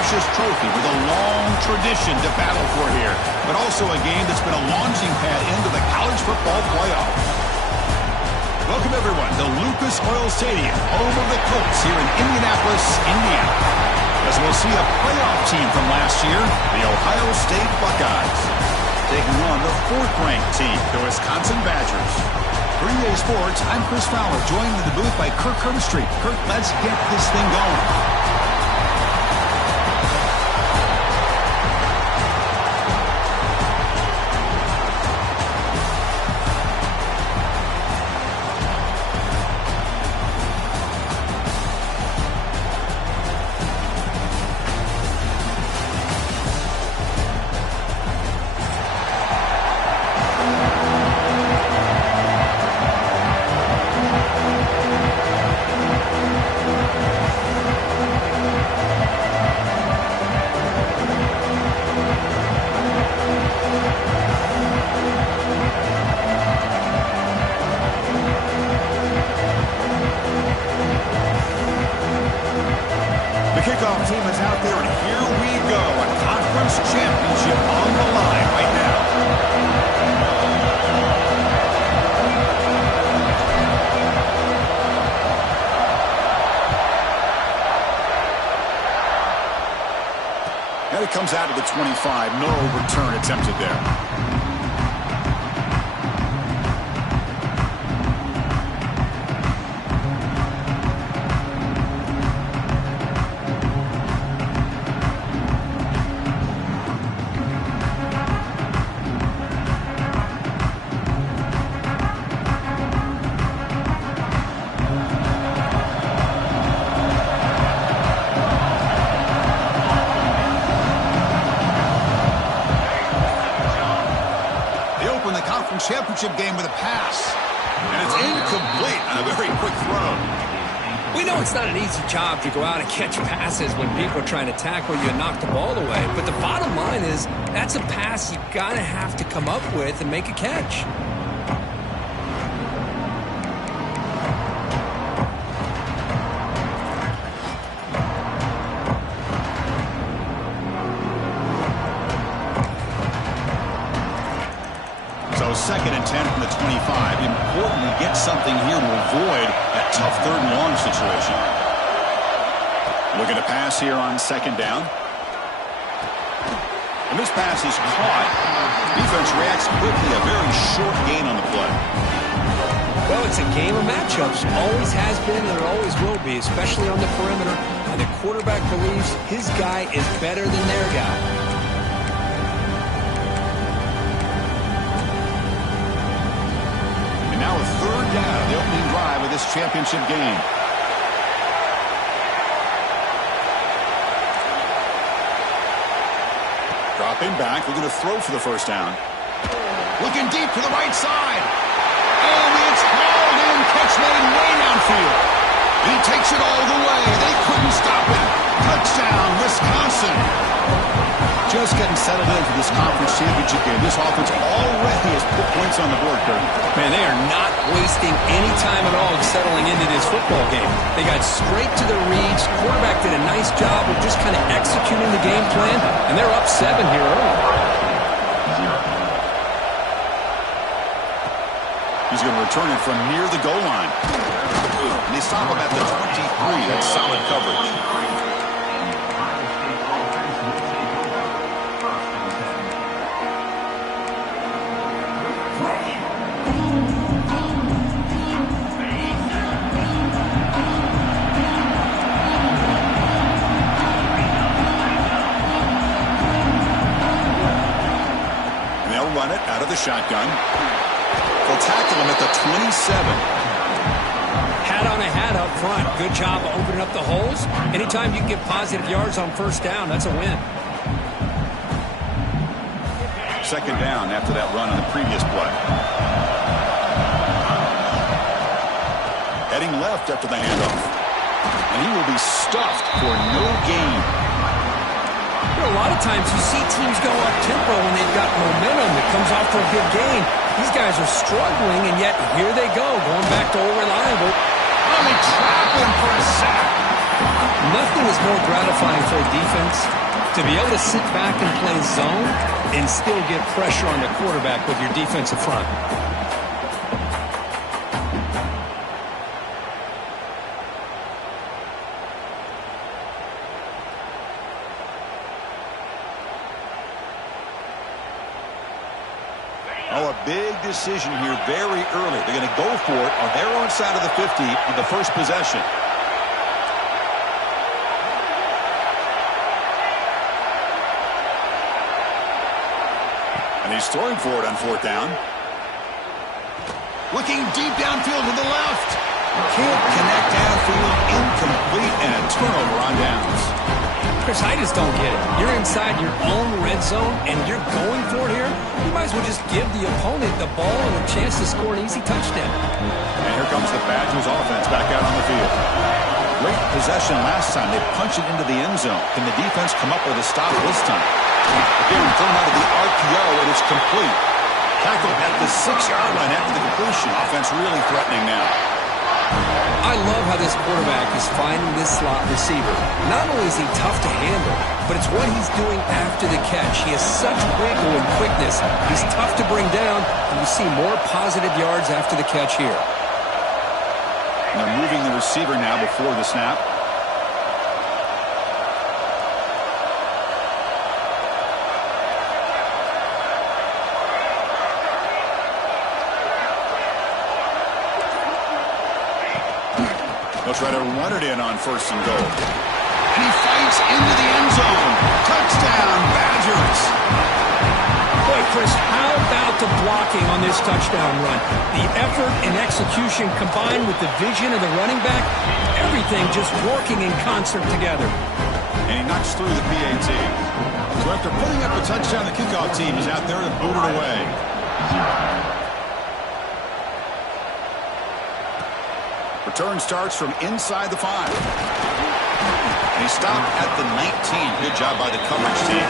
precious trophy with a long tradition to battle for here, but also a game that's been a launching pad into the college football playoff. Welcome, everyone, to Lucas Oil Stadium, home of the Colts here in Indianapolis, Indiana. As we'll see a playoff team from last year, the Ohio State Buckeyes, taking on the fourth-ranked team, the Wisconsin Badgers. For EA Sports, I'm Chris Fowler, joined in the booth by Kirk Herbstreit. Kirk, let's get this thing going. Team is out there, and here we go. A conference championship on the line right now. And it comes out to the 25. No return attempted there. Championship game with a pass, and it's incomplete on a very quick throw. We know it's not an easy job to go out and catch passes when people are trying to tackle you and knock the ball away, but the bottom line is that's a pass you gotta have to come up with and make a catch. So 2nd and 10 from the 25. Important to get something here to avoid that tough 3rd and long situation. Looking to pass here on 2nd down. And this pass is caught. Defense reacts quickly. A very short gain on the play. Well, it's a game of matchups. Always has been and it always will be, especially on the perimeter. And the quarterback believes his guy is better than their guy. Now a 3rd down, the opening drive of this championship game. Dropping back, looking to throw for the 1st down. Looking deep to the right side. And it's hauled in, catch made way downfield. And he takes it all the way. They couldn't stop it. Touchdown, Wisconsin. Just getting settled in for this conference championship game. This offense already has put points on the board, Kirk. Man, they are not wasting any time at all settling into this football game. They got straight to the reads. Quarterback did a nice job of just kind of executing the game plan, and they're up 7 here early. He's going to return it from near the goal line. And they stop him at the 23. That's solid coverage. Run it out of the shotgun. They'll tackle him at the 27. Hat on a hat up front. Good job of opening up the holes. Anytime you can get positive yards on 1st down, that's a win. 2nd down after that run on the previous play. Heading left after the handoff. And he will be stuffed for no gain. You know, a lot of times you see teams go up-tempo when they've got momentum that comes off for a big gain. These guys are struggling, and yet here they go, going back to old reliable. Oh, they trap him for a sack. Nothing is more gratifying for a defense to be able to sit back and play zone and still get pressure on the quarterback with your defensive front. Oh, a big decision here very early. They're going to go for it on their own side of the 50 with the first possession. And he's throwing for it on fourth down. Looking deep downfield to the left. Can't connect downfield. Incomplete, and a turnover on downs. Chris, I just don't get it. You're inside your own red zone, and you're going for it here? You might as well just give the opponent the ball and a chance to score an easy touchdown. And here comes the Badgers offense back out on the field. Great possession last time. They punch it into the end zone. Can the defense come up with a stop this time? Again, thrown out of the RPO, and it's complete. Tackled at the 6-yard line after the completion. Offense really threatening now. I love how this quarterback is finding this slot receiver. Not only is he tough to handle, but it's what he's doing after the catch. He has such wiggle and quickness. He's tough to bring down, and you see more positive yards after the catch here. And they're moving the receiver now before the snap. They'll try to run it in on first and goal. And he fights into the end zone. Touchdown, Badgers. Boy, Chris, how about the blocking on this touchdown run? The effort and execution combined with the vision of the running back, everything just working in concert together. And he knocks through the PAT. So after putting up a touchdown, the kickoff team is out there to boot it away. Return starts from inside the 5. And he stopped at the 19. Good job by the coverage team.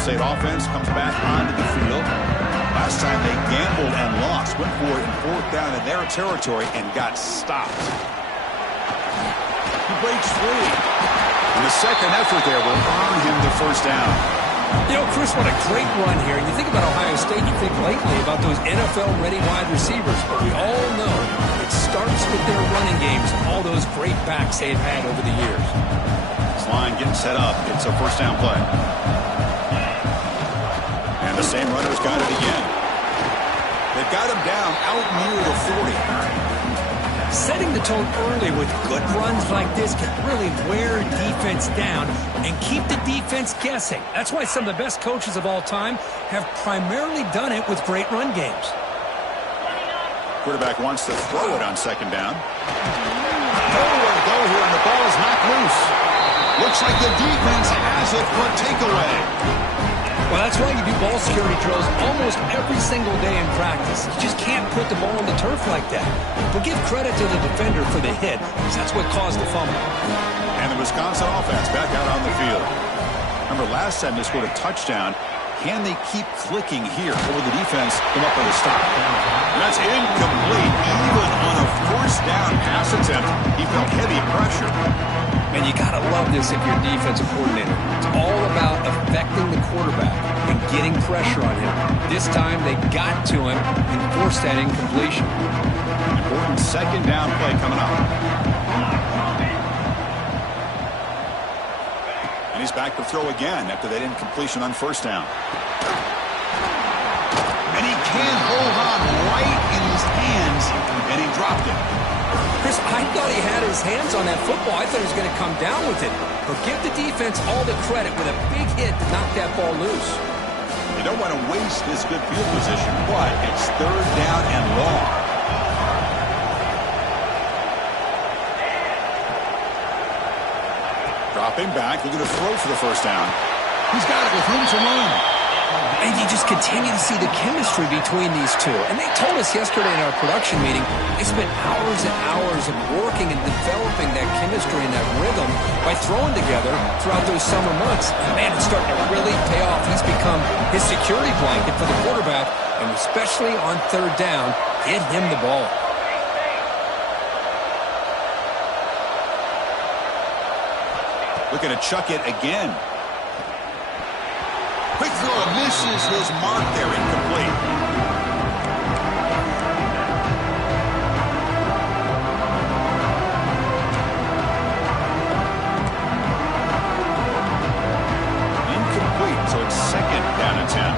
State offense comes back onto the field. Last time they gambled and lost. Went for it in fourth down in their territory and got stopped. He breaks free. And the second effort there will earn him the first down. You know, Chris, what a great run here. You think about Ohio State, you think lately about those NFL-ready wide receivers. But we all know it starts with their running games, all those great backs they've had over the years. This line getting set up. It's a first down play. And the same runner's got it again. They've got him down out near the 40. Setting the tone early with good runs like this can really wear a defense down and keep the defense guessing. That's why some of the best coaches of all time have primarily done it with great run games. Quarterback wants to throw it on second down. Nowhere to go here, and the ball is knocked loose. Looks like the defense has it for a takeaway. Well, that's why you do ball security drills almost every single day in practice. You just can't put the ball on the turf like that. But give credit to the defender for the hit, because that's what caused the fumble. And the Wisconsin offense back out on the field. Remember, last time they scored a touchdown. Can they keep clicking here? Or will the defense come up with a stop? And that's incomplete. Even on a first down pass attempt, he felt heavy pressure. And you got to love this if you're a defensive coordinator. It's all about affecting the quarterback and getting pressure on him. This time they got to him and forced that incompletion. Important second down play coming up. And he's back to throw again after that incompletion on first down. And he can't hold on right in his hands, and he dropped it. Chris, I thought he had his hands on that football. I thought he was going to come down with it. But give the defense all the credit with a big hit to knock that ball loose. They don't want to waste this good field position, but it's third down and long. Dropping back, looking to throw for the first down. He's got it with room to run. And you just continue to see the chemistry between these two. And they told us yesterday in our production meeting, they spent hours and hours of working and developing that chemistry and that rhythm by throwing together throughout those summer months. And man, it's starting to really pay off. He's become his security blanket for the quarterback, and especially on third down, get him the ball. Looking to chuck it again. Quick throw, misses his mark there, incomplete. Incomplete, so it's second down and 10.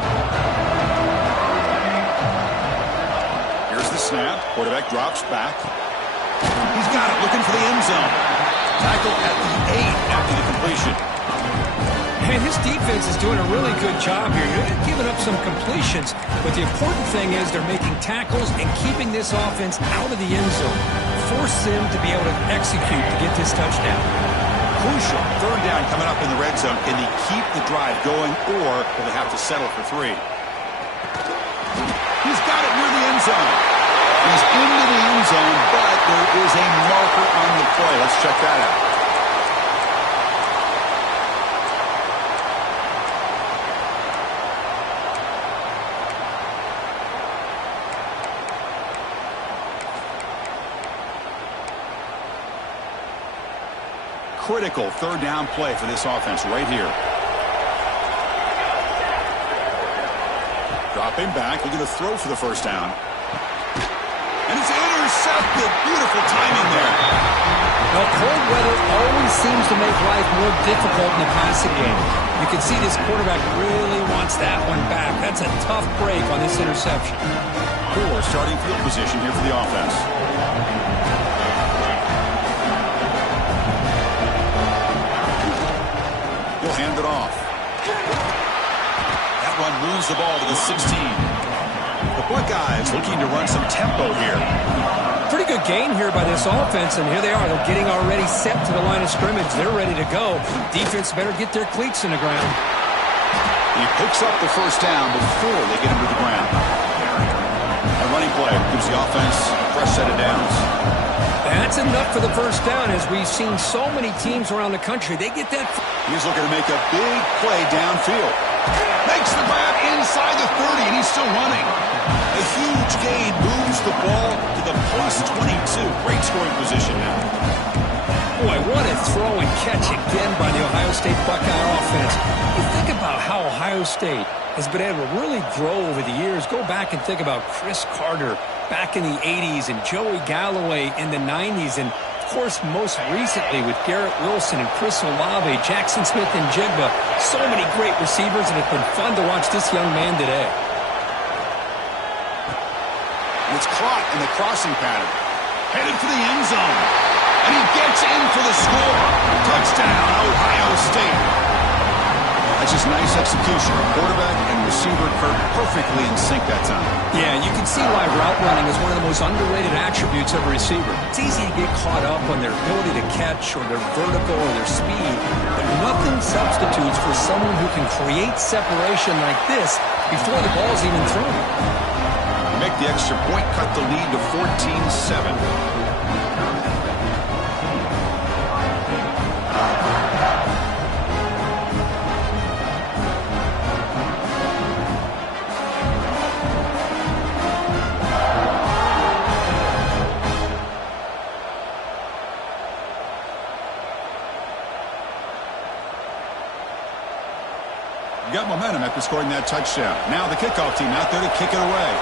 Here's the snap. Quarterback drops back. He's got it, looking for the end zone. Tackle at the 8 after the completion. And his defense is doing a really good job here. You're giving up some completions, but the important thing is they're making tackles and keeping this offense out of the end zone. Force them to be able to execute to get this touchdown. Crucial. Third down coming up in the red zone. Can they keep the drive going, or will they have to settle for 3? He's got it near the end zone. He's into the end zone, but there is a marker on the play. Let's check that out. Critical third down play for this offense right here. Dropping back, looking to throw for the first down. And it's intercepted. Beautiful timing there. Well, cold weather always seems to make life more difficult in the passing game. You can see this quarterback really wants that one back. That's a tough break on this interception. Poor starting field position here for the offense. He'll hand it off. That one moves the ball to the 16. The Buckeyes looking to run some tempo here. Pretty good gain here by this offense, and here they are. They're getting already set to the line of scrimmage. They're ready to go. Defense better get their cleats in the ground. He picks up the first down before they get him to the ground. A running play gives the offense a fresh set of downs. That's enough for the first down, as we've seen so many teams around the country. They get that. He's looking to make a big play downfield. Makes the grab inside the 30, and he's still running. A huge gain moves the ball to the post 22. Great scoring position now. Boy, what a throw and catch again by the Ohio State Buckeye offense. You think about how Ohio State has been able to really grow over the years. Go back and think about Chris Carter back in the 80s and Joey Galloway in the 90s. And, of course, most recently with Garrett Wilson and Chris Olave, Jackson Smith and Jigba. So many great receivers, and it's been fun to watch this young man today. It's caught in the crossing pattern. Headed for the end zone. And he gets in for the score. Touchdown, Ohio State. That's just nice execution. Quarterback and receiver perfectly in sync that time. Yeah, you can see why route running is one of the most underrated attributes of a receiver. It's easy to get caught up on their ability to catch or their vertical or their speed, but nothing substitutes for someone who can create separation like this before the ball's even thrown. Make the extra point, cut the lead to 14-7. Got momentum after scoring that touchdown. Now the kickoff team out there to kick it away.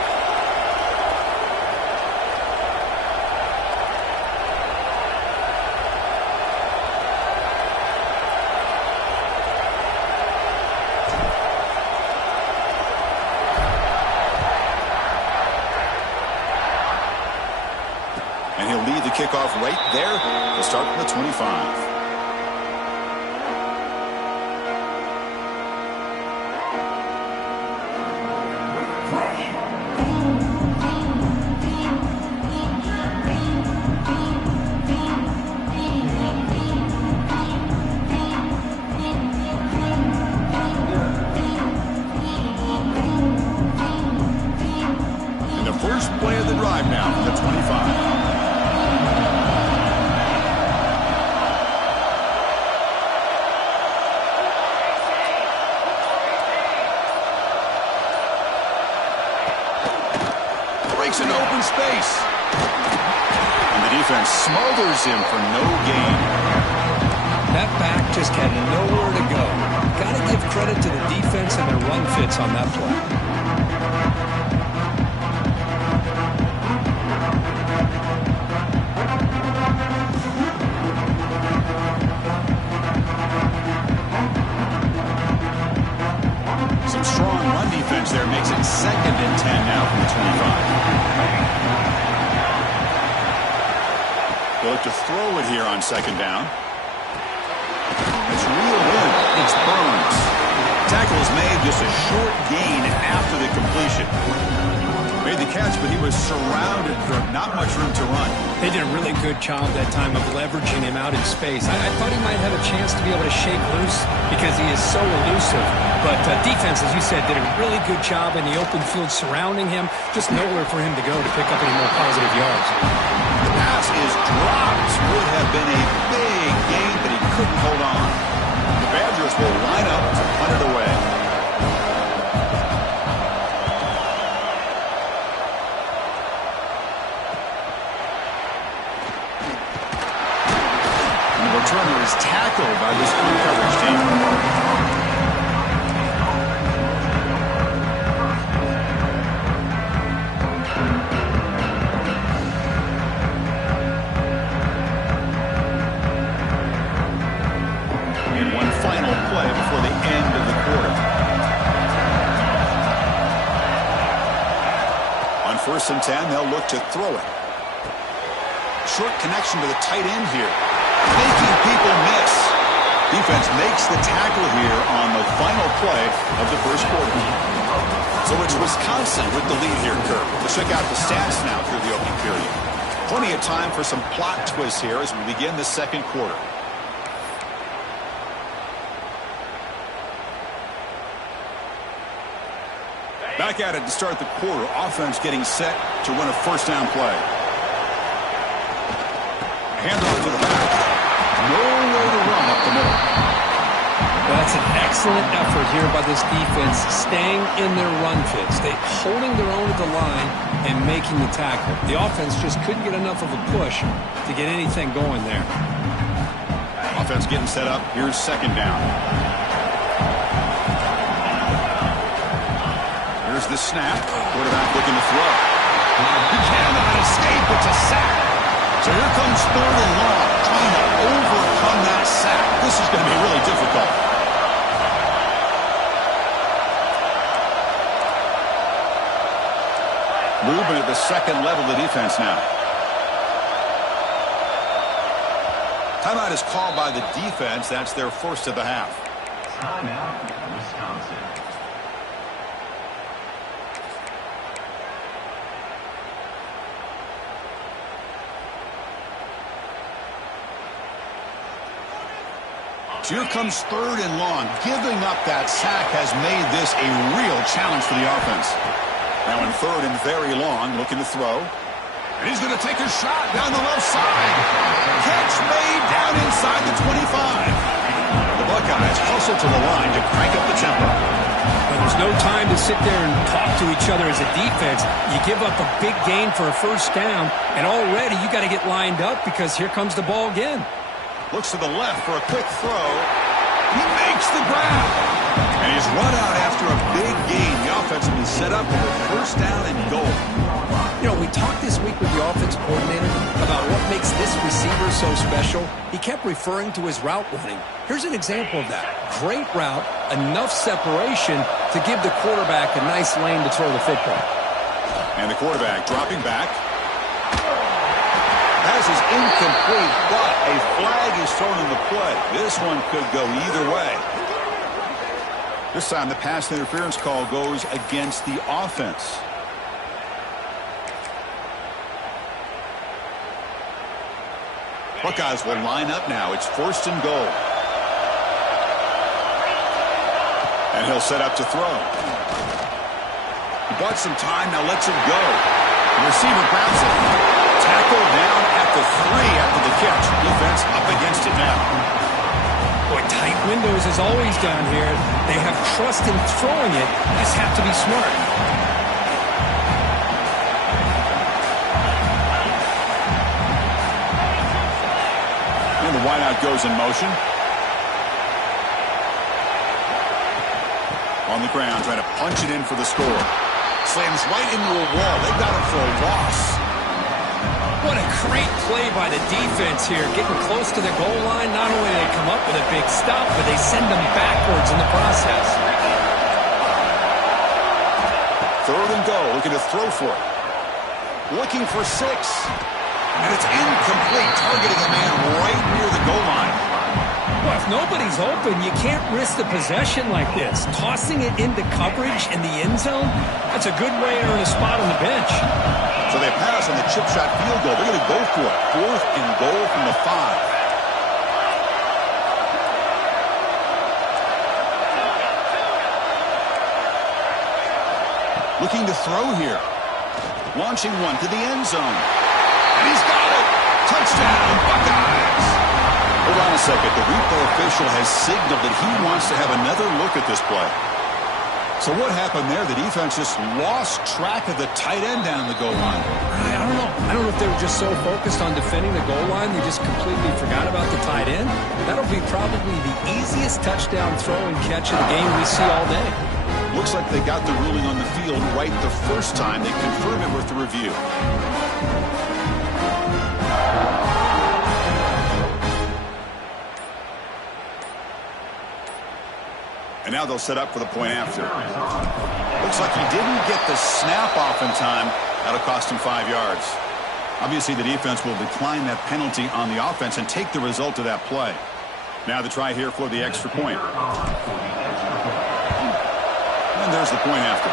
And he'll lead the kickoff right there to start from the 25. And the first play of the drive now from the 25. Breaks into open space. And the defense smothers him for no gain. That back just had nowhere to go. Got to give credit to the defense and their run fits on that play. Some strong run defense there makes it 2nd and 10 now from the 25. They'll look to throw it here on 2nd down. It's reeled in. It's Burns. Tackle is made, just a short gain after the completion. Made the catch, but he was surrounded for not much room to run. They did a really good job that time of leveraging him out in space. I thought he might have a chance to be able to shake loose because he is so elusive. But defense, as you said, did a really good job in the open field surrounding him. Just nowhere for him to go to pick up any more positive yards. The pass is dropped. Would have been a big gain, but he couldn't hold on. The Badgers will line up to punt it away. And the returner is tackled by this good coverage team. Before the end of the quarter. On 1st and 10, they'll look to throw it. Short connection to the tight end here. Making people miss. Defense makes the tackle here on the final play of the first quarter. So it's Wisconsin with the lead here, Kirk. Let's check out the stats now through the opening period. Plenty of time for some plot twists here as we begin the second quarter. Back at it to start the quarter. Offense getting set to run a 1st down play. Handoff to the back. No way to run up the middle. That's an excellent effort here by this defense, staying in their run fits. They holding their own at the line and making the tackle. The offense just couldn't get enough of a push to get anything going there. Offense getting set up. Here's 2nd down. Here's the snap. Quarterback looking to throw. He cannot escape. It's a sack. So here comes 3rd and long, trying to overcome that sack. This is going to be really difficult. Movement at the 2nd level of the defense now. Timeout is called by the defense. That's their 1st of the half. Timeout, Wisconsin. Here comes 3rd and long. Giving up that sack has made this a real challenge for the offense. Now in 3rd and very long, looking to throw. And he's going to take a shot down the left side. Catch made down inside the 25. The Buckeyes hustle to the line to crank up the tempo. Well, there's no time to sit there and talk to each other as a defense. You give up a big gain for a 1st down, and already you got to get lined up because here comes the ball again. Looks to the left for a quick throw. He makes the grab. And he's run out after a big gain. The offense will be set up for 1st down and goal. You know, we talked this week with the offensive coordinator about what makes this receiver so special. He kept referring to his route running. Here's an example of that. Great route, enough separation to give the quarterback a nice lane to throw the football. And the quarterback dropping back. Pass is incomplete, but a flag is thrown in the play. This one could go either way. This time the pass interference call goes against the offense. Buckeyes will line up now. It's 1st and goal. And he'll set up to throw. bought some time, now lets it go. The receiver grabs it. Tackle down at the 3 after the catch. Defense up against it now. Boy, tight windows as always down here. They have trust in throwing it. Just have to be smart. And the wideout goes in motion. On the ground, trying to punch it in for the score. Slams right into a wall. They got him for a loss. What a great play by the defense here. Getting close to the goal line, not only do they come up with a big stop, but they send them backwards in the process. 3rd and goal, looking to throw for it. Looking for 6. And it's incomplete, targeting a man right near the goal line. Well, if nobody's open, you can't risk the possession like this. Tossing it into coverage in the end zone, that's a good way to earn a spot on the bench. So they pass on the chip shot field goal. They're going to go for it. 4th and goal from the 5. Looking to throw here. Launching one to the end zone. And he's got it. Touchdown, Buckeyes. Hold on a second. The replay official has signaled that he wants to have another look at this play. So what happened there? The defense just lost track of the tight end down the goal line. I don't know. I don't know if they were just so focused on defending the goal line they just completely forgot about the tight end. That'll be probably the easiest touchdown throw and catch of the game we see all day. Looks like they got the ruling on the field right the first time. They confirm it with the review. And now they'll set up for the point after. Looks like he didn't get the snap off in time. That'll cost him 5 yards. Obviously, the defense will decline that penalty on the offense and take the result of that play. Now the try here for the extra point. And there's the point after.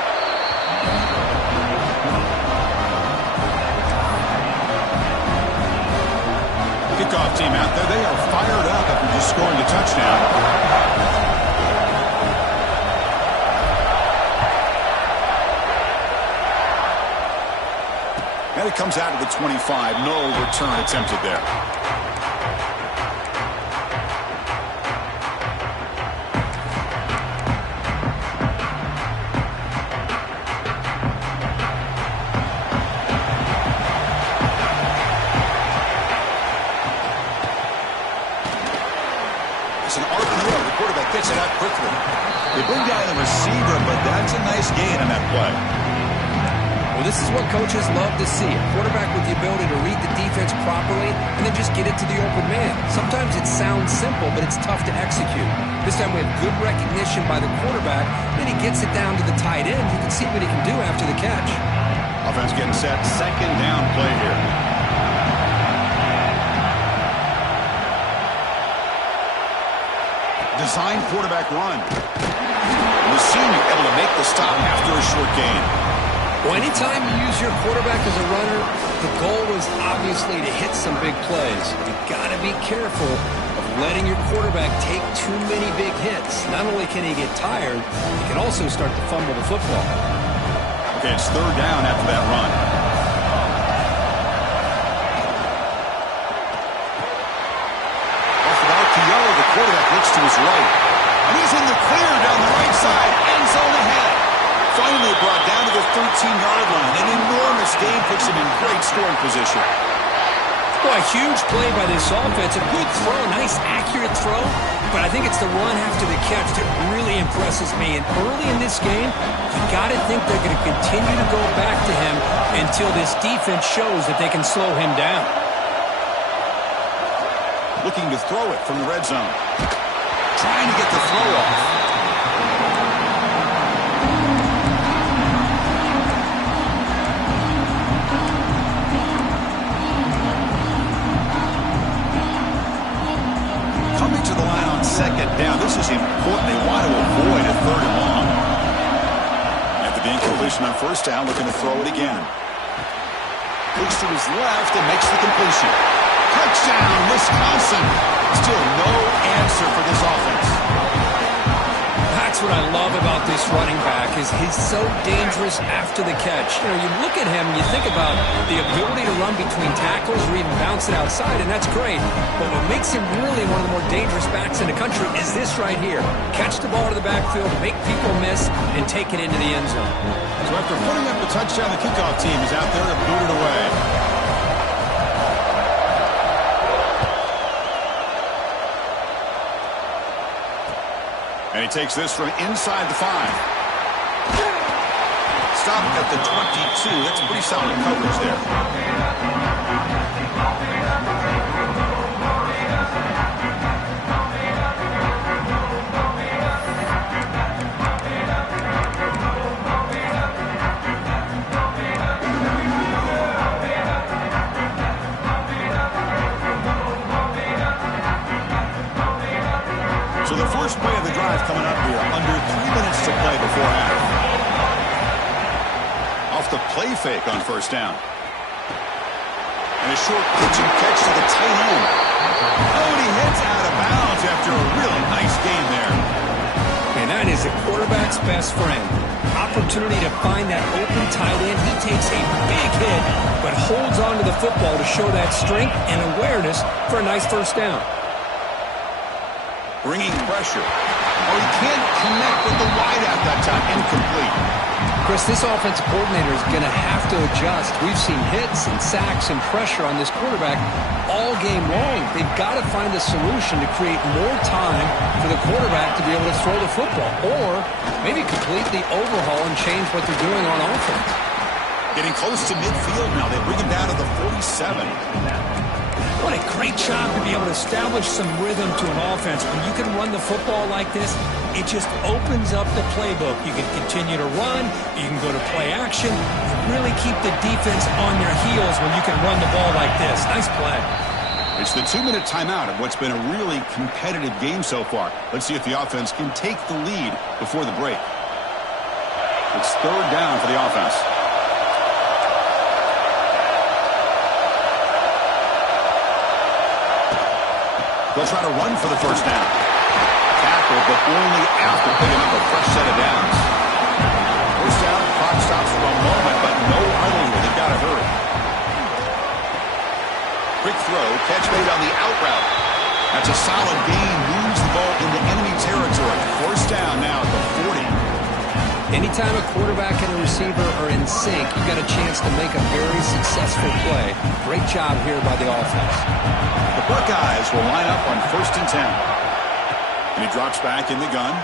Kickoff team out there. They are fired up after just scoring a touchdown. And it comes out to the 25. No return attempted there. It's an RPO. The quarterback gets it out quickly. They bring down the receiver, but that's a nice gain on that play. Well, this is what coaches love to see. A quarterback with the ability to read the defense properly and then just get it to the open man. Sometimes it sounds simple, but it's tough to execute. This time we have good recognition by the quarterback. Then he gets it down to the tight end. You can see what he can do after the catch. Offense getting set. 2nd down play here. Design quarterback run. The senior able to make the stop after a short gain. Well, anytime you use your quarterback as a runner, the goal is obviously to hit some big plays. You've got to be careful of letting your quarterback take too many big hits. Not only can he get tired, he can also start to fumble the football. Okay, it's 3rd down after that run. Off of RPO, the quarterback looks to his right. And he's in the clear down the right side. End zone ahead. Finally brought down to the 13-yard line. An enormous gain puts him in great scoring position. Well, a huge play by this offense. A good throw, nice accurate throw. But I think it's the run after the catch that really impresses me. And early in this game, you got to think they're going to continue to go back to him until this defense shows that they can slow him down. Looking to throw it from the red zone. Trying to get the throw off. Coming to the line on 2nd down. This is important. They want to avoid a 3rd and long. After the incompletion on 1st down, looking to throw it again. Looks to his left and makes the completion. Touchdown, Wisconsin. Still no answer for this offense. That's That's what I love about this running back is he's so dangerous after the catch. You know, you look at him and you think about the ability to run between tackles or even bounce it outside, and that's great. But what makes him really one of the more dangerous backs in the country is this right here. Catch the ball to the backfield, make people miss, and take it into the end zone. So after putting up the touchdown, the kickoff team is out there to boot it away. And he takes this from inside the 5. Stopped at the 22. That's pretty solid coverage there. So the first play of the drive coming up here, under 3 minutes to play before half. Off the play fake on first down. And a short pitch and catch to the tight end. Oh, and he heads out of bounds after a really nice game there. And that is a quarterback's best friend. Opportunity to find that open tight end. He takes a big hit, but holds on to the football to show that strength and awareness for a nice first down. Bringing pressure. Oh, he can't connect with the wideout that time. Incomplete. Chris, this offensive coordinator is going to have to adjust. We've seen hits and sacks and pressure on this quarterback all game long. They've got to find a solution to create more time for the quarterback to be able to throw the football, or maybe completely overhaul and change what they're doing on offense. Getting close to midfield now. They bring him down to the 47. What a great job to be able to establish some rhythm to an offense. When you can run the football like this, it just opens up the playbook. You can continue to run. You can go to play action. You really keep the defense on their heels when you can run the ball like this. Nice play. It's the 2-minute timeout of what's been a really competitive game so far. Let's see if the offense can take the lead before the break. It's third down for the offense. They'll try to run for the first down. Tackle, but only after picking up a fresh set of downs. First down, clock stops for a moment, but no huddle here. They've got to hurry. Quick throw, catch made on the out route. That's a solid gain, moves the ball into enemy territory. First down now at the 40. Anytime a quarterback and a receiver are in sync, you've got a chance to make a very successful play. Great job here by the offense. The Buckeyes will line up on 1st and 10. And he drops back in the gun.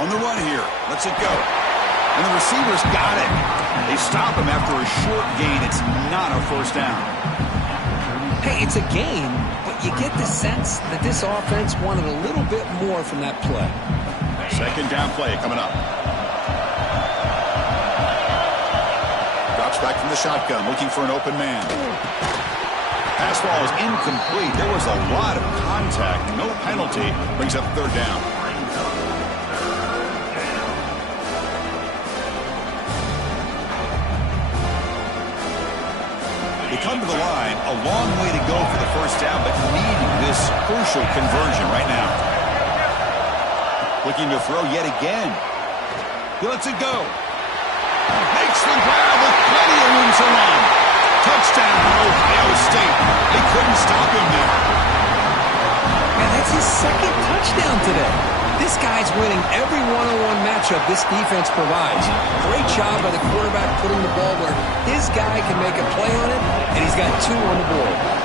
On the run here. Lets it go. And the receivers got it. They stop him after a short gain. It's not a first down. Hey, it's a gain, but you get the sense that this offense wanted a little bit more from that play. Second down play coming up. Drops back from the shotgun, looking for an open man. Pass ball is incomplete. There was a lot of contact. No penalty. Brings up third down. They come to the line. A long way to go for the first down, but needing this crucial conversion right now. Looking to throw yet again. He lets it go. Makes the grab with plenty of room to run. Touchdown, Ohio State. They couldn't stop him there. And that's his second touchdown today. This guy's winning every one-on-one matchup this defense provides. Great job by the quarterback putting the ball where his guy can make a play on it, and he's got 2 on the board.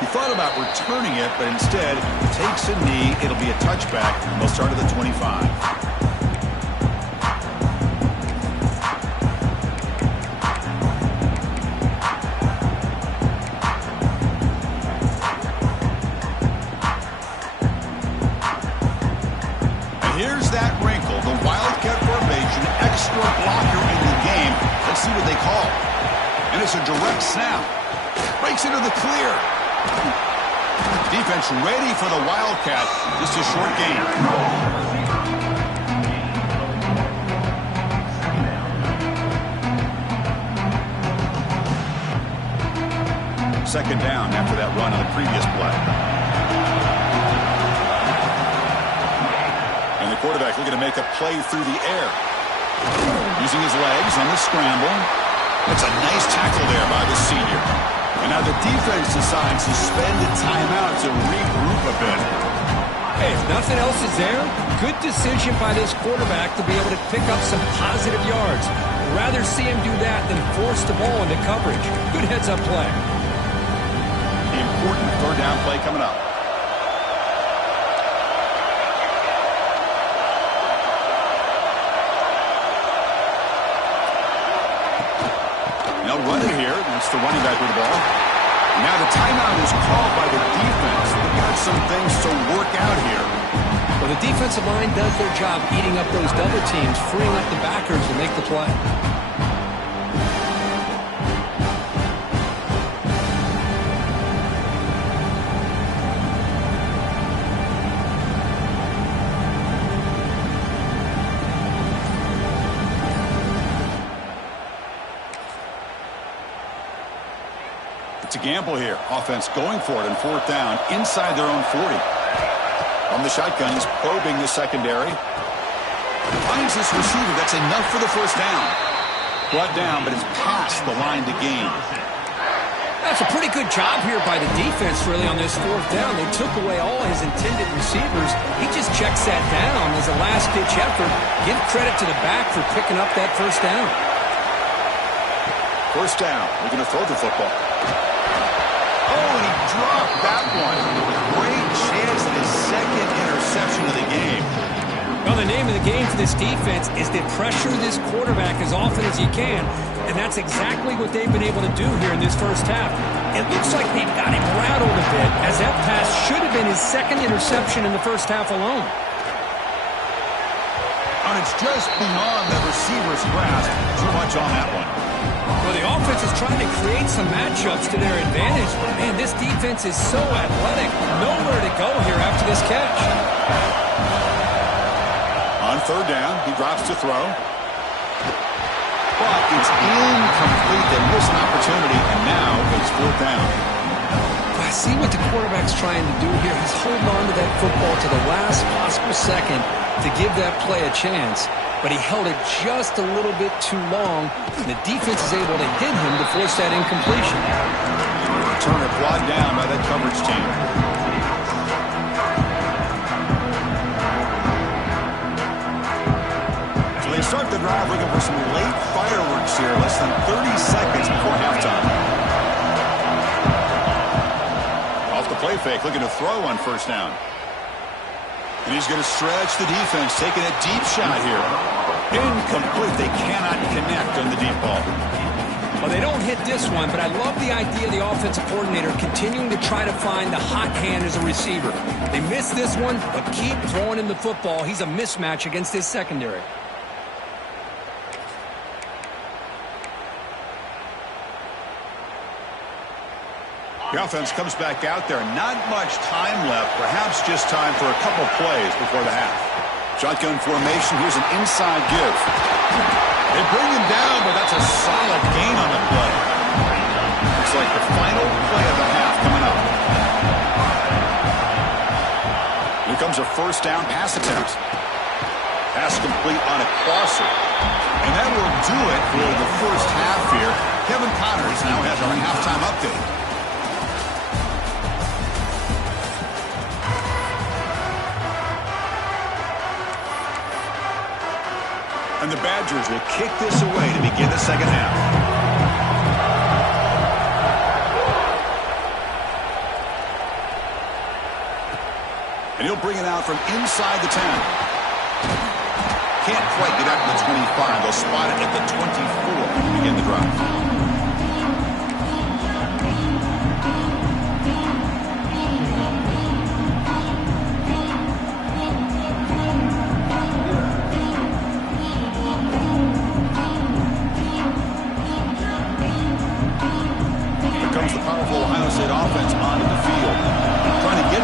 He thought about returning it, but instead takes a knee. It'll be a touchback. They'll start at the 25. And here's that wrinkle, the Wildcat formation, extra blocker in the game. Let's see what they call. And it's a direct snap. Breaks into the clear. Defense ready for the Wildcat. Just a short gain. second down after that run on the previous play. And the quarterback looking to make a play through the air. Using his legs on the scramble. That's a nice tackle there by the senior. And now the defense decides to spend a timeout to regroup a bit. Hey, if nothing else is there, good decision by this quarterback to be able to pick up some positive yards. Rather see him do that than force the ball into coverage. Good heads-up play. The important third down play coming up. Now running here. That's the running back with the ball. Now the timeout is called by the defense. They've got some things to work out here. Well, the defensive line does their job eating up those double teams, freeing up the backers to make the play. It's a gamble here. Offense going for it on fourth down inside their own 40. From the shotgun, he's probing the secondary. Finds this receiver. That's enough for the first down. Brought down, but it's past the line to gain. That's a pretty good job here by the defense, really, on this fourth down. They took away all his intended receivers. He just checks that down as a last-ditch effort. Give credit to the back for picking up that first down. First down. We're going to throw the football. Oh, and he dropped that one. Great chance at his second interception of the game. Well, the name of the game for this defense is to pressure this quarterback as often as you can, and that's exactly what they've been able to do here in this first half. It looks like they've got him rattled a bit, as that pass should have been his second interception in the first half alone. And it's just beyond the receiver's grasp. Too much on that one. Well, the offense is trying to create some matchups to their advantage. Man, this defense is so athletic. Nowhere to go here after this catch. On third down, he drops to throw. But it's incomplete. They miss an opportunity, and now it's fourth down. I see what the quarterback's trying to do here. He's holding on to that football to the last possible second to give that play a chance. But he held it just a little bit too long, and the defense is able to hit him to force that incompletion. Turner brought down by that coverage team. So they start the drive looking for some late fireworks here, less than 30 seconds before halftime. Off the play fake, looking to throw on first down. And he's going to stretch the defense, taking a deep shot here. Incomplete. They cannot connect on the deep ball. Well, they don't hit this one, but I love the idea of the offensive coordinator continuing to try to find the hot hand as a receiver. They missed this one, but keep throwing him the football. He's a mismatch against his secondary. The offense comes back out there. Not much time left. Perhaps just time for a couple plays before the half. Shotgun formation. Here's an inside give. They bring him down, but that's a solid gain on the play. Looks like the final play of the half coming up. Here comes a first down pass attempt. Pass complete on a crosser. And that will do it for the first half here. Kevin Connors now has our halftime update. And the Badgers will kick this away to begin the second half. And he'll bring it out from inside the 10. Can't quite get out to the 25. They'll spot it at the 24 to begin the drive.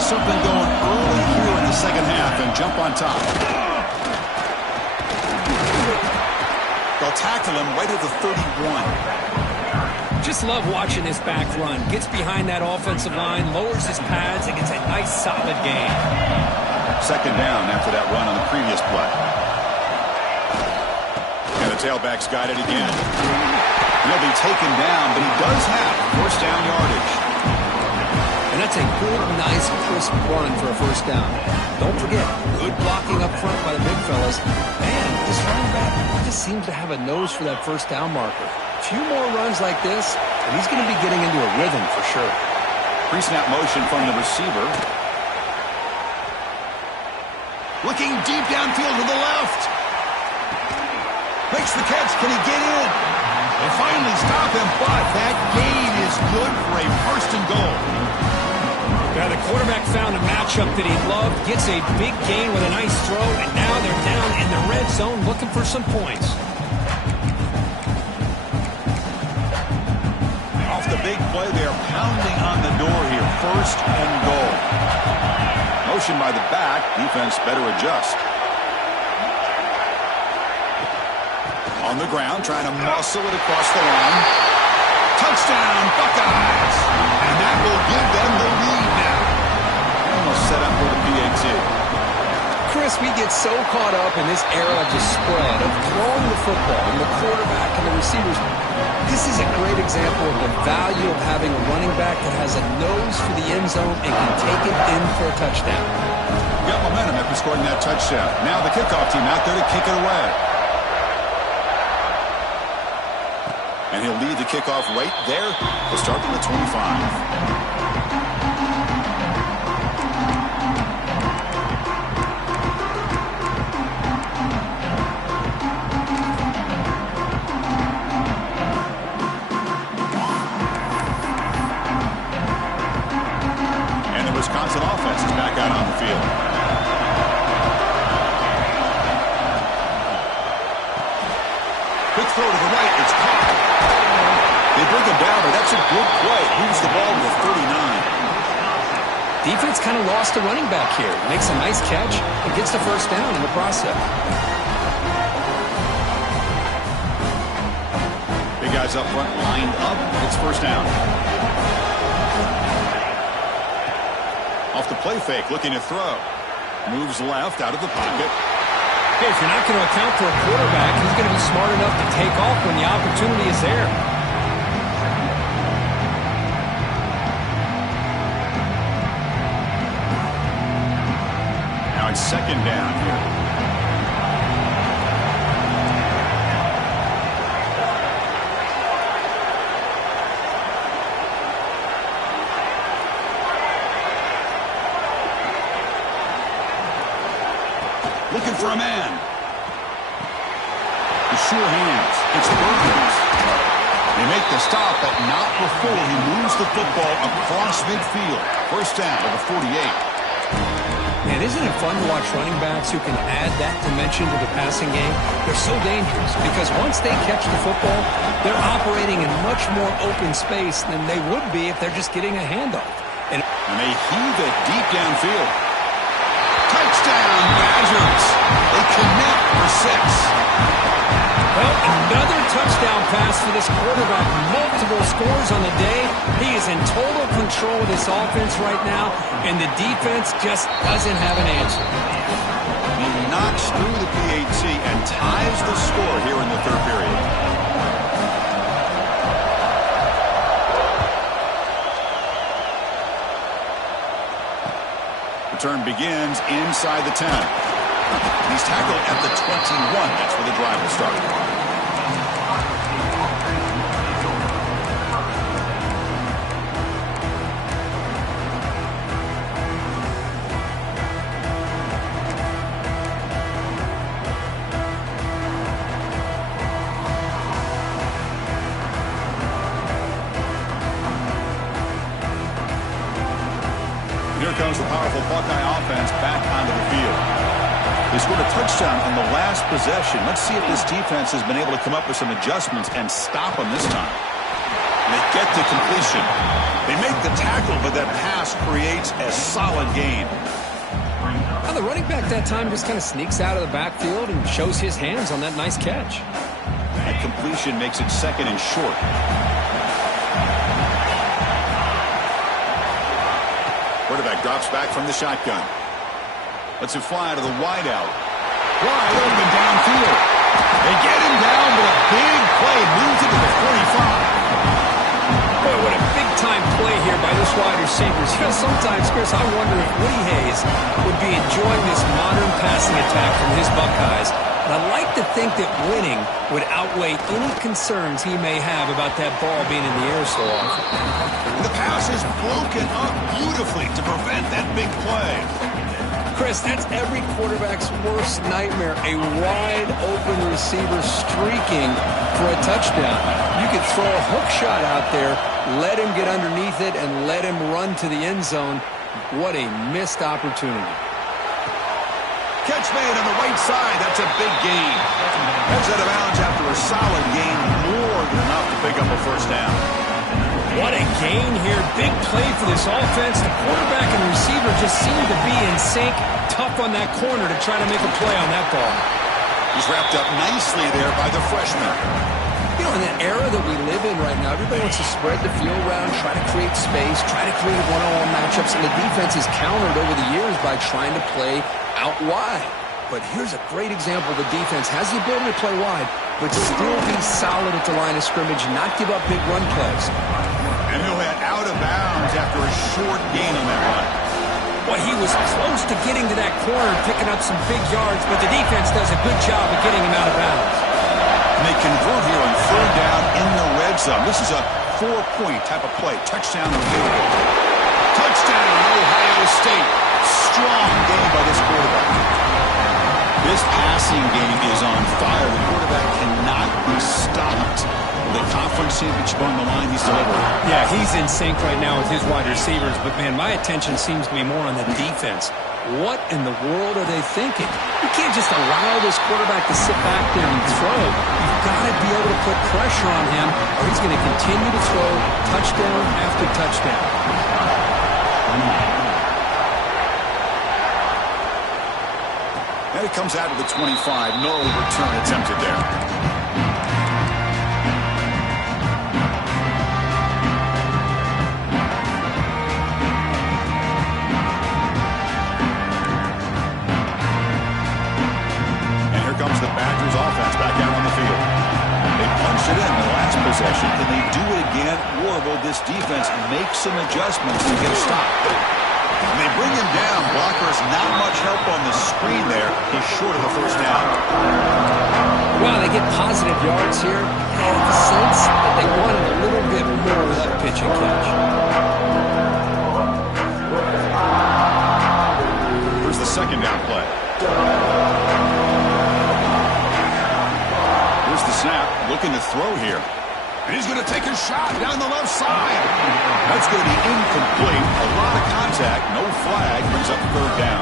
Something going early here in the second half and jump on top. They'll tackle him right at the 31. Just love watching this back run. Gets behind that offensive line, lowers his pads, and gets a nice solid gain. Second down after that run on the previous play. And the tailback's got it again. He'll be taken down, but he does have first down yardage. And that's a good, nice, crisp run for a first down. Don't forget, good blocking up front by the big fellas. Man, this running back just seems to have a nose for that first down marker. A few more runs like this, and he's going to be getting into a rhythm for sure. Pre-snap motion from the receiver. Looking deep downfield to the left. Makes the catch. Can he get in? They finally stop him, but that gain is good for a first and goal. Yeah, the quarterback found a matchup that he loved, gets a big gain with a nice throw, and now they're down in the red zone looking for some points. Off the big play, they are pounding on the door here. First and goal. Motion by the back. Defense better adjust. On the ground, trying to muscle it across the line. Touchdown, Buckeyes! And that will give them the lead now. Almost set up for the PAT. Chris, we get so caught up in this era of the spread, of throwing the football, and the quarterback and the receivers. This is a great example of the value of having a running back that has a nose for the end zone and can take it in for a touchdown. Got momentum after scoring that touchdown. Now the kickoff team out there to kick it away. And he'll lead the kickoff right there. He'll start from the 25. Wisconsin offense is back out on the field. Quick throw to the right. It's caught. They bring him down, but that's a good play. Moves the ball to the 39. Defense kind of lost a running back here. Makes a nice catch and gets the first down in the process. Big guys up front lined up. It's first down. Off the play fake, looking to throw. Moves left out of the pocket. Hey, if you're not going to account for a quarterback, he's going to be smart enough to take off when the opportunity is there. Now it's second down here. Looking for a man. The sure hands. It's Perkins. They make the stop, but not before he moves the football across midfield. First down to the 48. Man, isn't it fun to watch running backs who can add that dimension to the passing game? They're so dangerous because once they catch the football, they're operating in much more open space than they would be if they're just getting a handoff. And they heave it deep downfield. Touchdown, Badgers. They connect for 6. Well, another touchdown pass for this quarterback. Multiple scores on the day. He is in total control of this offense right now, and the defense just doesn't have an answer. He knocks through the PAT and ties the score here in the third period. Return begins inside the 10. He's tackled at the 21. That's where the drive will start. Here comes the powerful Buckeye offense back onto the field. They scored a touchdown on the last possession. Let's see if this defense has been able to come up with some adjustments and stop them this time. And they get to completion. They make the tackle, but that pass creates a solid gain. Now the running back that time just kind of sneaks out of the backfield and shows his hands on that nice catch. That completion makes it second and short. Quarterback drops back from the shotgun. Lets it fly to the wideout. Wide open downfield. They get him down, but a big play moves it to the 45. Boy, what a big-time play here by this wide receiver. You know, sometimes, Chris, I wonder if Woody Hayes would be enjoying this modern passing attack from his Buckeyes. And I like to think that winning would outweigh any concerns he may have about that ball being in the air so often. The pass is broken up beautifully to prevent that big play. Chris, that's every quarterback's worst nightmare, a wide-open receiver streaking for a touchdown. You could throw a hook shot out there, let him get underneath it, and let him run to the end zone. What a missed opportunity. Catch made on the right side. That's a big gain. Heads out of bounds after a solid gain, more than enough to pick up a first down. What a gain here. Big play for this offense. The quarterback and receiver just seem to be in sync. Tough on that corner to try to make a play on that ball. He's wrapped up nicely there by the freshman. You know, in that era that we live in right now, everybody wants to spread the field around, try to create space, try to create one-on-one matchups, and the defense is countered over the years by trying to play out wide. But here's a great example. The defense has the ability to play wide, but still be solid at the line of scrimmage, not give up big run plays. And he'll head out of bounds after a short gain on that run. Well, he was close to getting to that corner, picking up some big yards, but the defense does a good job of getting him out of bounds. And they convert here on third down in the red zone. This is a 4-point type of play. Touchdown or field goal. Touchdown, Ohio State. Strong game by this quarterback. This passing game is on fire. The quarterback cannot be stopped. The conference championship on the line, he's delivering. Yeah, he's in sync right now with his wide receivers, but, man, my attention seems to be more on the defense. What in the world are they thinking? You can't just allow this quarterback to sit back there and throw. You've got to be able to put pressure on him, or he's going to continue to throw touchdown after touchdown. And it comes out of the 25. No return attempted there. Comes the Badgers offense back out on the field. They punched it in the last possession. Can they do it again, or will this defense make some adjustments and get a stop? And they bring him down. Blocker's not much help on the screen there. He's short of the first down. Well, they get positive yards here. I have the sense that they wanted a little bit more with that pitch and catch. Here's the second down play. Snap, looking to throw here. And he's going to take a shot down the left side. That's going to be incomplete. A lot of contact, no flag, brings up third down.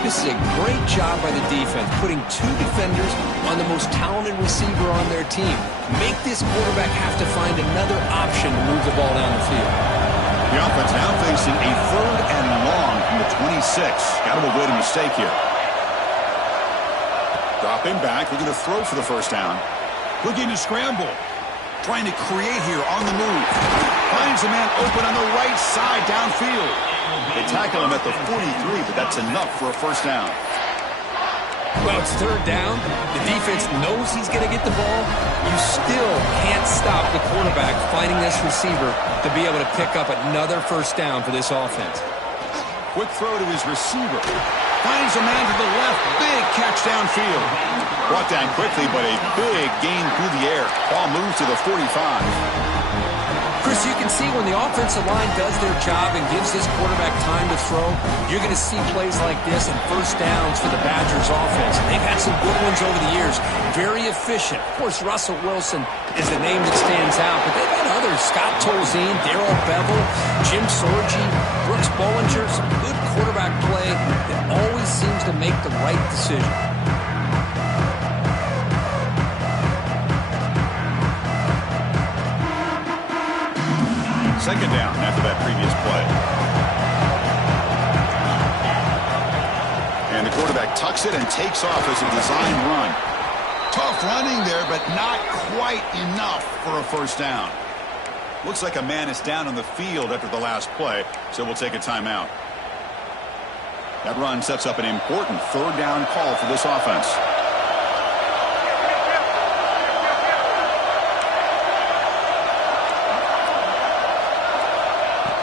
This is a great job by the defense, putting two defenders on the most talented receiver on their team. Make this quarterback have to find another option to move the ball down the field. The offense now facing a third and long from the 26. Got to avoid a mistake here. Dropping back, looking to throw for the first down. Looking to scramble. Trying to create here on the move. Finds a man open on the right side downfield. They tackle him at the 43, but that's enough for a first down. Well, it's third down. The defense knows he's going to get the ball. You still can't stop the quarterback finding this receiver to be able to pick up another first down for this offense. Quick throw to his receiver. Finds a man to the left. Big catch downfield. Brought down quickly, but a big gain through the air. Ball moves to the 45. Chris, you can see when the offensive line does their job and gives this quarterback time to throw, you're going to see plays like this and first downs for the Badgers offense. They've had some good ones over the years. Very efficient. Of course, Russell Wilson is the name that stands out, but they've had others. Scott Tolzien, Darrell Bevel, Jim Sorgi, Brooks Bollinger. Some good quarterback play that always seems to make the right decision. Second down after that previous play. And the quarterback tucks it and takes off as a design run. Tough running there, but not quite enough for a first down. Looks like a man is down on the field after the last play, so we'll take a timeout. That run sets up an important third down call for this offense.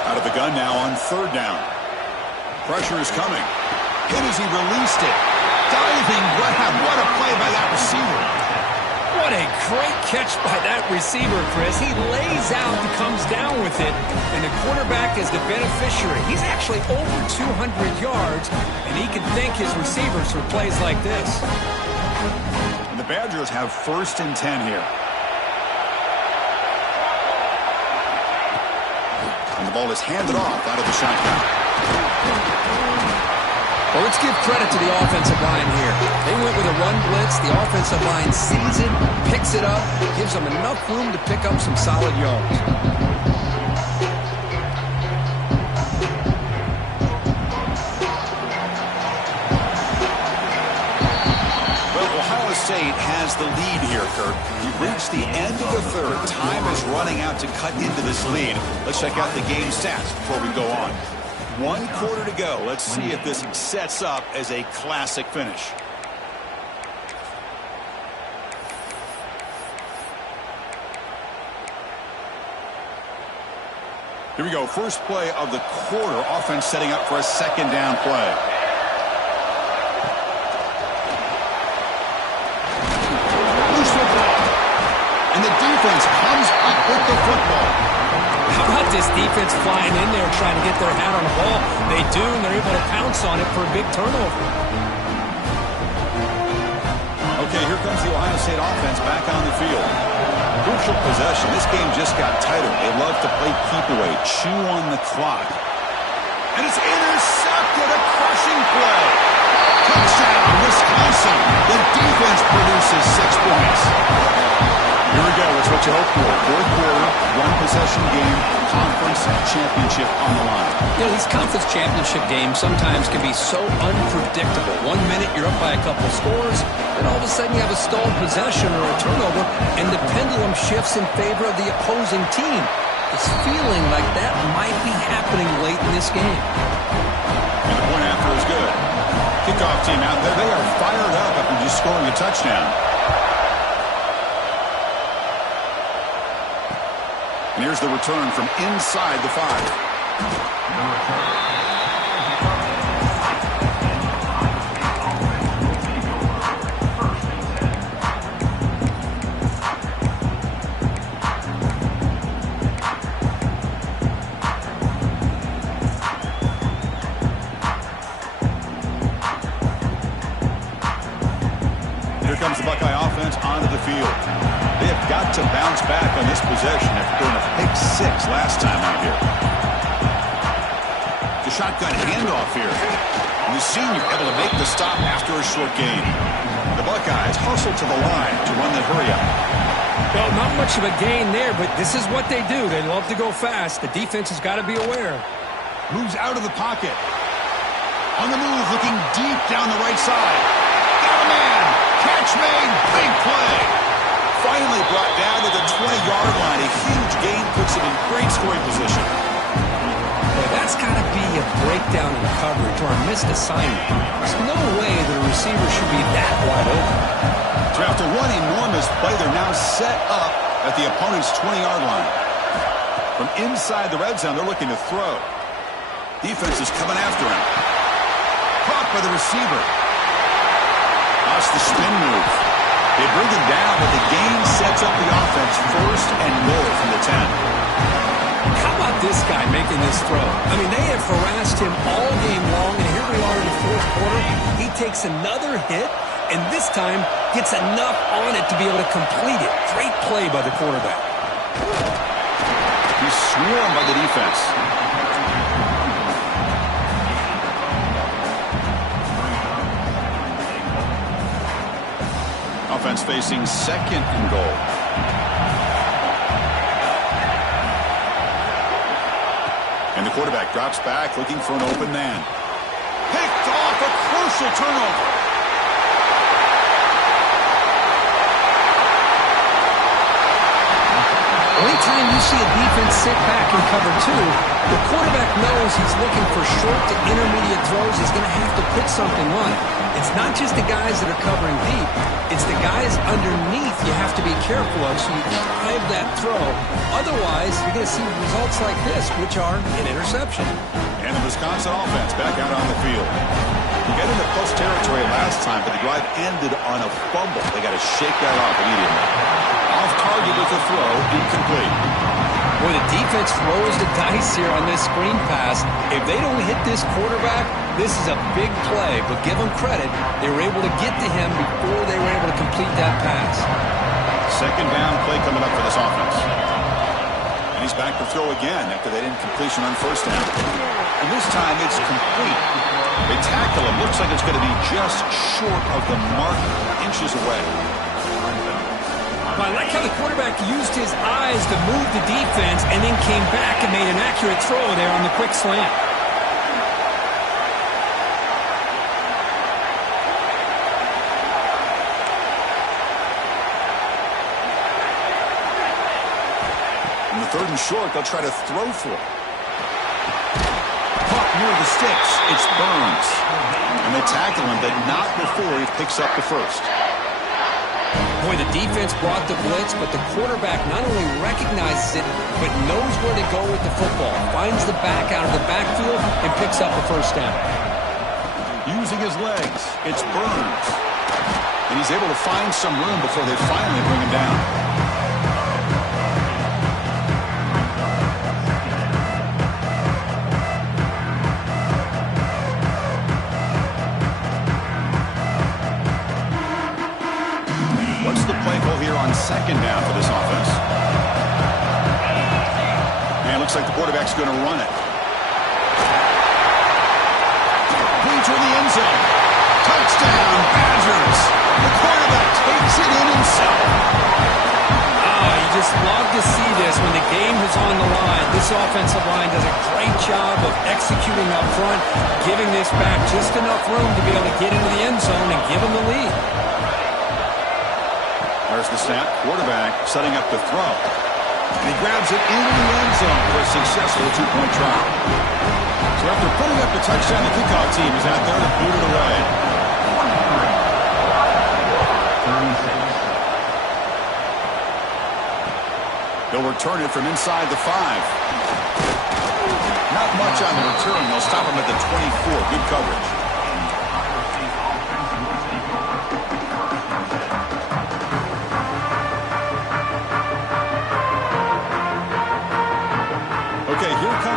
Out of the gun now on third down. Pressure is coming. Hit as he released it. Diving grab. What a play by that receiver. What a great catch by that receiver, Chris. He lays out and comes down with it, and the quarterback is the beneficiary. He's actually over 200 yards, and he can thank his receivers for plays like this. And the Badgers have 1st and 10 here. And the ball is handed off out of the shotgun. Well, let's give credit to the offensive line here. They went with a run blitz. The offensive line sees it, picks it up, gives them enough room to pick up some solid yards. Well, Ohio State has the lead here, Kurt. We've reached the end of the third. Time is running out to cut into this lead. Let's check out the game stats before we go on. 1 quarter to go. Let's see if this sets up as a classic finish. Here we go. First play of the quarter. Offense setting up for a 2nd down play. Loose football. And the defense comes up with the football. How about this defense flying in there trying to get their hat on the ball? They do, and they're able to pounce on it for a big turnover. Okay, here comes the Ohio State offense back on the field. Crucial possession. This game just got tighter. They love to play keep away, chew on the clock. And it's intercepted, a crushing play. Touchdown, Wisconsin. The defense produces 6 points. Here we go. It's what you hope for. 4th quarter, 1-possession game, conference championship on the line. You know, these conference championship games sometimes can be so unpredictable. 1 minute you're up by a couple scores, then all of a sudden you have a stalled possession or a turnover, and the pendulum shifts in favor of the opposing team. It's feeling like that might be happening late in this game. And the point after is good. Kickoff team out there. They are fired up after just scoring a touchdown. And here's the return from inside the 5. Here comes the Buckeye offense onto the field. They have got to bounce back on this possession after throwing a pick 6 last time out here. The shotgun handoff here. And the senior able to make the stop after a short gain. The Buckeyes hustle to the line to run the hurry up. Well, not much of a gain there, but this is what they do. They love to go fast. The defense has got to be aware. Moves out of the pocket. On the move, looking deep down the right side. Got a man. Catch made. Big play. Finally brought down to the 20-yard line. A huge gain puts him in great scoring position. Boy, that's got to be a breakdown in coverage or a missed assignment. There's no way that a receiver should be that wide open. So after one enormous play, they're now set up at the opponent's 20-yard line. From inside the red zone, they're looking to throw. Defense is coming after him. Caught by the receiver. Lost the spin move. They bring him down, but the gain sets up the offense 1st and goal from the 10. How about this guy making this throw? I mean, they have harassed him all game long, and here we are in the 4th quarter. He takes another hit, and this time gets enough on it to be able to complete it. Great play by the quarterback. He's swarmed by the defense. Offense facing 2nd and goal. And the quarterback drops back looking for an open man. Picked off, a crucial turnover. Anytime you see a defense sit back and cover two, the quarterback knows he's looking for short to intermediate throws. He's going to have to put something on it. It's not just the guys that are covering deep. It's the guys underneath you have to be careful of so you drive that throw. Otherwise, you're going to see results like this, which are an interception. And the Wisconsin offense back out on the field. We got into close territory last time, but the drive ended on a fumble. They got to shake that off immediately. Off target with the throw, incomplete. Boy, the defense throws the dice here on this screen pass. If they don't hit this quarterback, this is a big play. But give them credit, they were able to get to him before they were able to complete that pass. Second down play coming up for this offense. And he's back to throw again after that incompletion on first down. And this time it's complete. They tackle him. Looks like it's going to be just short of the mark, inches away. I like how the quarterback used his eyes to move the defense and then came back and made an accurate throw there on the quick slant. In the third and short, they'll try to throw for it. Caught near the sticks. It's Burns. And they tackle him, but not before he picks up the first. Boy, the defense brought the blitz, but the quarterback not only recognizes it, but knows where to go with the football. Finds the back out of the backfield and picks up the first down. Using his legs, it's Burns. And he's able to find some room before they finally bring him down. Second down for this offense. And it looks like the quarterback's going to run it. Clean toward the end zone. Touchdown, Badgers. The quarterback takes it in himself. You just love to see this when the game is on the line. This offensive line does a great job of executing up front, giving this back just enough room to be able to get into the end zone and give them the lead. There's the snap. Quarterback setting up the throw. And he grabs it into the end zone for a successful two-point try. So after putting up the touchdown, the kickoff team is out there to boot it away. 36. They'll return it from inside the 5. Not much on the return. They'll stop him at the 24. Good coverage.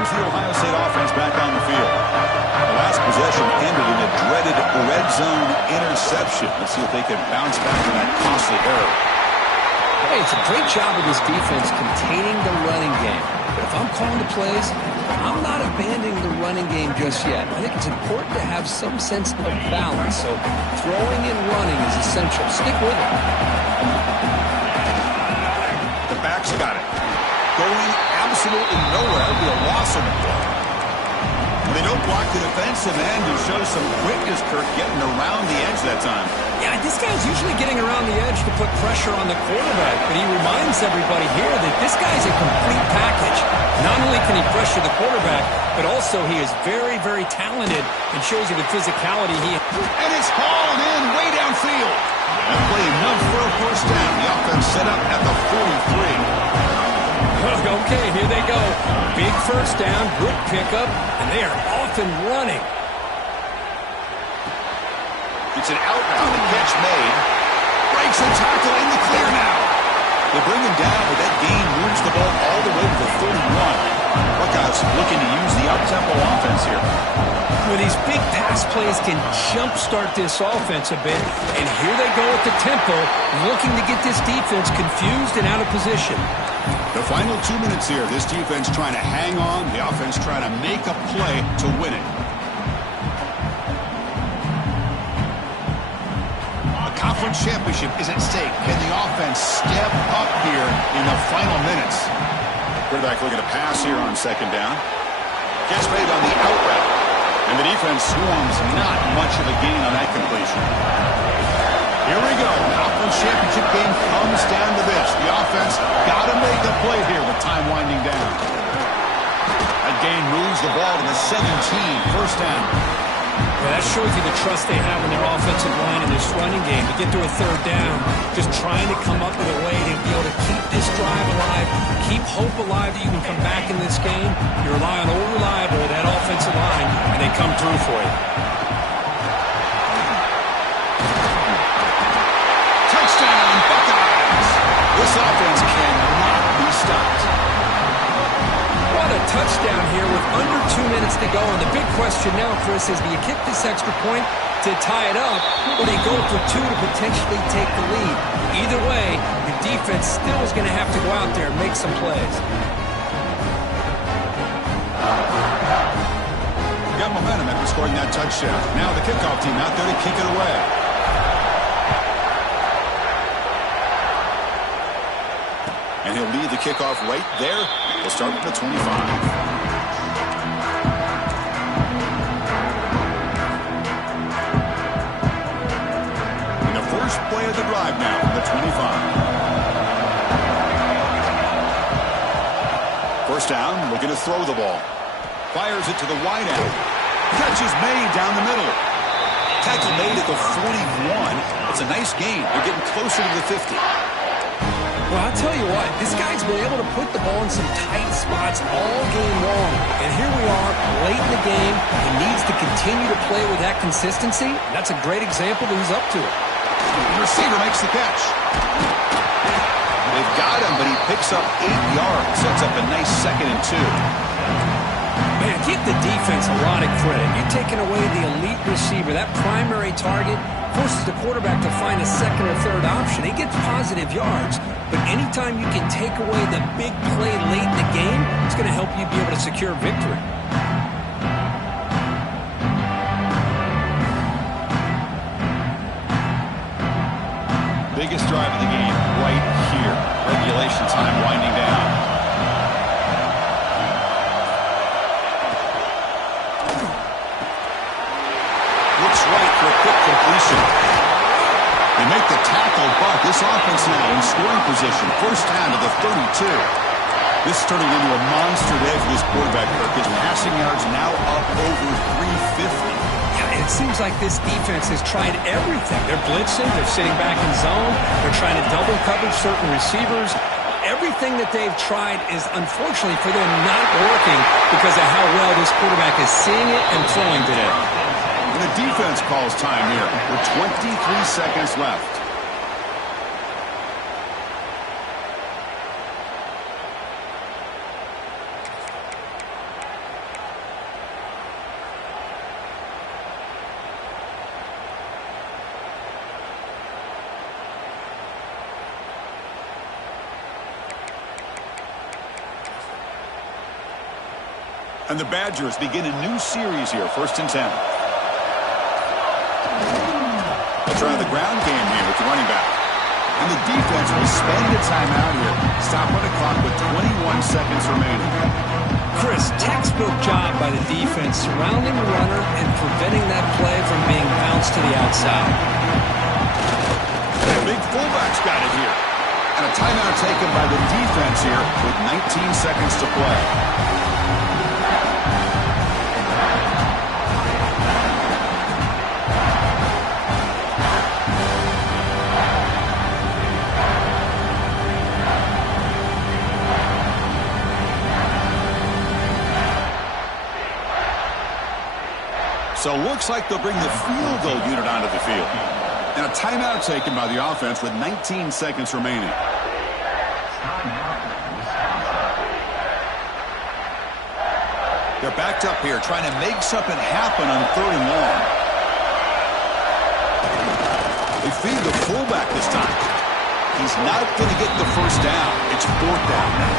The Ohio State offense back on the field. The last possession ended in a dreaded red zone interception. Let's see if they can bounce back from that costly error. Hey, it's a great job of this defense containing the running game. But if I'm calling the plays, I'm not abandoning the running game just yet. I think it's important to have some sense of balance. So throwing and running is essential. Stick with it. The back's got it. Going absolutely nowhere. It'll be a loss on the play. And they don't block the defensive end who shows some quickness, Kirk, getting around the edge that time. Yeah, this guy's usually getting around the edge to put pressure on the quarterback, but he reminds everybody here that this guy's a complete package. Not only can he pressure the quarterback, but also he is very, very talented and shows you the physicality he has. And it's hauled in way downfield. That play enough for a first down. The offense set up at the 43. Okay, here they go. Big first down, good pickup, and they are off and running. It's an outbound, the catch made. Breaks the tackle in the clear now. They bring him down, but that gain moves the ball all the way to the 31. Buckeyes looking to use the up-tempo offense here. Well, these big pass plays can jumpstart this offense a bit, and here they go at the tempo, looking to get this defense confused and out of position. The final 2 minutes here, this defense trying to hang on, the offense trying to make a play to win it. A conference championship is at stake. Can the offense step up here in the final minutes? Quarterback looking to pass here on second down. Gets made on the out route. And the defense swarms not much of a gain on that completion. Here we go. Conference championship game comes down to this. The offense got to make a play here with time winding down. That gain moves the ball to the 17, first down. Well, that shows you the trust they have in their offensive line in this running game. To get to a third down, just trying to come up with a way to be able to keep this drive alive, keep hope alive that you can come back in this game. You rely on old reliable, that offensive line, and they come through for you. Touchdown, Buckeyes! This offense cannot be stopped. What a touchdown here with under 2 minutes to go. And the big question now, Chris, is do you kick this extra point to tie it up, or do you go for two to potentially take the lead? Either way, the defense still is going to have to go out there and make some plays. Got momentum after scoring that touchdown. Now the kickoff team out there to kick it away. And he'll lead the kickoff right there. We'll start at the 25. And the first play of the drive now from the 25. First down, looking to throw the ball. Fires it to the wide out. Catch is made down the middle. Tackle made at the 41. It's a nice gain. They're getting closer to the 50. Well, I'll tell you what, this guy's been able to put the ball in some tight spots all game long. And here we are, late in the game. He needs to continue to play with that consistency. That's a great example that he's up to it. The receiver makes the catch. They've got him, but he picks up 8 yards. Sets up a nice 2nd and 2. Man, give the defense a lot of credit. You're taking away the elite receiver, that primary target, forces the quarterback to find a second or third option. He gets positive yards, but anytime you can take away the big play late in the game, it's going to help you be able to secure victory. Biggest drive of the game right here. Regulation time winding down. Looks right for a quick completion. They make the tackle, but this offense now in scoring position. First down to the 32. This is turning into a monster day for this quarterback. His passing yards now up over 350. Yeah, and it seems like this defense has tried everything. They're blitzing, they're sitting back in zone, they're trying to double cover certain receivers. Everything that they've tried is, unfortunately for them, not working because of how well this quarterback is seeing it and throwing today. And the defense calls time here with 23 seconds left. And the Badgers begin a new series here, 1st and 10. They'll try the ground game here with the running back. And the defense will spend a timeout here. Stop on the clock with 21 seconds remaining. Chris, textbook job by the defense, surrounding the runner and preventing that play from being bounced to the outside. The big fullback's got it here. And a timeout taken by the defense here with 19 seconds to play. So looks like they'll bring the field goal unit onto the field. And a timeout taken by the offense with 19 seconds remaining. They're backed up here trying to make something happen on 3rd and long. They feed the fullback this time. He's not going to get the first down. It's 4th down now.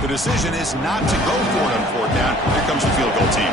The decision is not to go for it on 4th down. Here comes the field goal team.